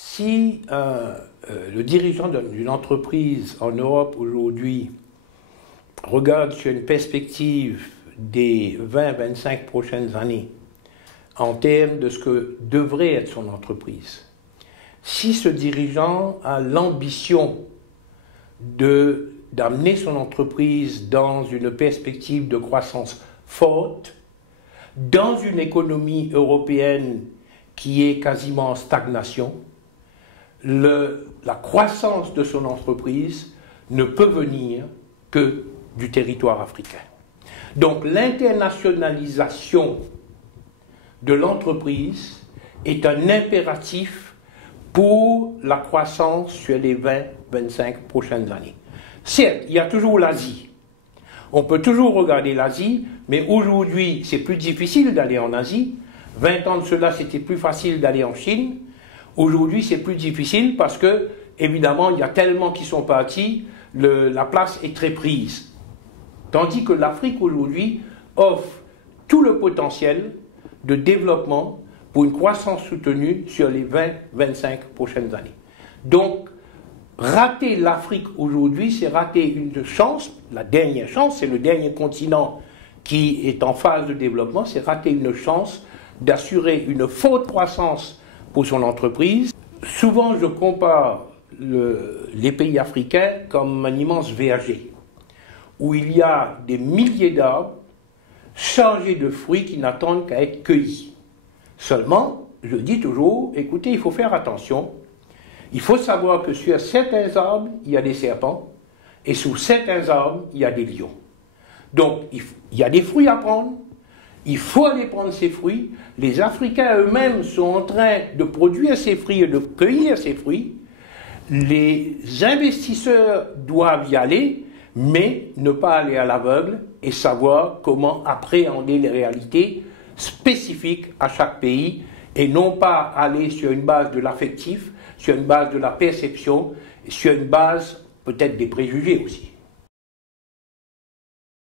Si le dirigeant d'une entreprise en Europe aujourd'hui regarde sur une perspective des 20-25 prochaines années en termes de ce que devrait être son entreprise, si ce dirigeant a l'ambition d'amener son entreprise dans une perspective de croissance forte, dans une économie européenne qui est quasiment en stagnation, la croissance de son entreprise ne peut venir que du territoire africain. Donc l'internationalisation de l'entreprise est un impératif pour la croissance sur les 20-25 prochaines années. Certes, il y a toujours l'Asie. On peut toujours regarder l'Asie, mais aujourd'hui, c'est plus difficile d'aller en Asie. 20 ans de cela, c'était plus facile d'aller en Chine. Aujourd'hui, c'est plus difficile parce que, évidemment, il y a tellement qui sont partis, la place est très prise. Tandis que l'Afrique, aujourd'hui, offre tout le potentiel de développement pour une croissance soutenue sur les 20-25 prochaines années. Donc, rater l'Afrique aujourd'hui, c'est rater une chance, la dernière chance, c'est le dernier continent qui est en phase de développement, c'est rater une chance d'assurer une forte croissance pour son entreprise. Souvent, je compare les pays africains comme un immense verger, où il y a des milliers d'arbres chargés de fruits qui n'attendent qu'à être cueillis. Seulement, je dis toujours, écoutez, il faut faire attention. Il faut savoir que sur certains arbres, il y a des serpents, et sous certains arbres, il y a des lions. Donc, il y a des fruits à prendre, il faut aller prendre ces fruits. Les Africains eux-mêmes sont en train de produire ces fruits et de cueillir ces fruits. Les investisseurs doivent y aller, mais ne pas aller à l'aveugle et savoir comment appréhender les réalités spécifiques à chaque pays et non pas aller sur une base de l'affectif, sur une base de la perception, et sur une base peut-être des préjugés aussi.